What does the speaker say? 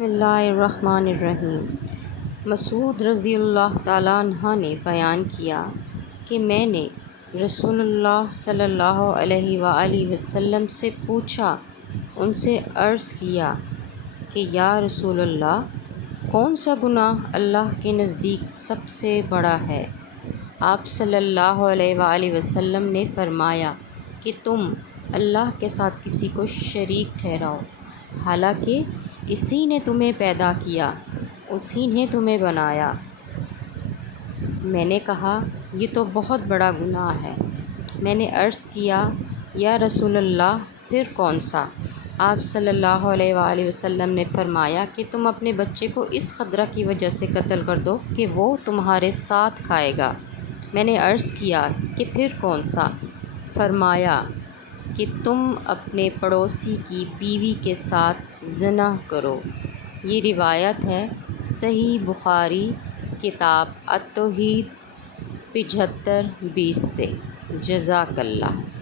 بسم اللہ الرحمن الرحیم۔ مسعود رضی اللہ تعالیٰ عنہ نے بیان کیا کہ میں نے رسول اللہ صلی اللہ علیہ وآلہ وسلم سے پوچھا، ان سے عرض کیا کہ یا رسول اللہ، کون سا گناہ اللہ کے نزدیک سب سے بڑا ہے؟ آپ صلی اللہ علیہ وآلہ وسلم نے فرمایا کہ تم اللہ کے ساتھ کسی کو شریک ٹھہراؤ، حالانکہ اسی نے تمہیں پیدا کیا، اسی نے تمہیں بنایا۔ میں نے کہا، یہ تو بہت بڑا گناہ ہے۔ میں نے عرض کیا، یا رسول اللہ، پھر کون سا؟ آپ صلی اللہ علیہ وآلہ وسلم نے فرمایا کہ تم اپنے بچے کو اس خطرہ کی وجہ سے قتل کر دو کہ وہ تمہارے ساتھ کھائے گا۔ میں نے عرض کیا کہ پھر کون سا؟ فرمایا کہ تم اپنے پڑوسی کی بیوی کے ساتھ زنا کرو۔ یہ روایت ہے صحیح بخاری، کتاب التوحید 75-20 سے۔ جزاک اللہ۔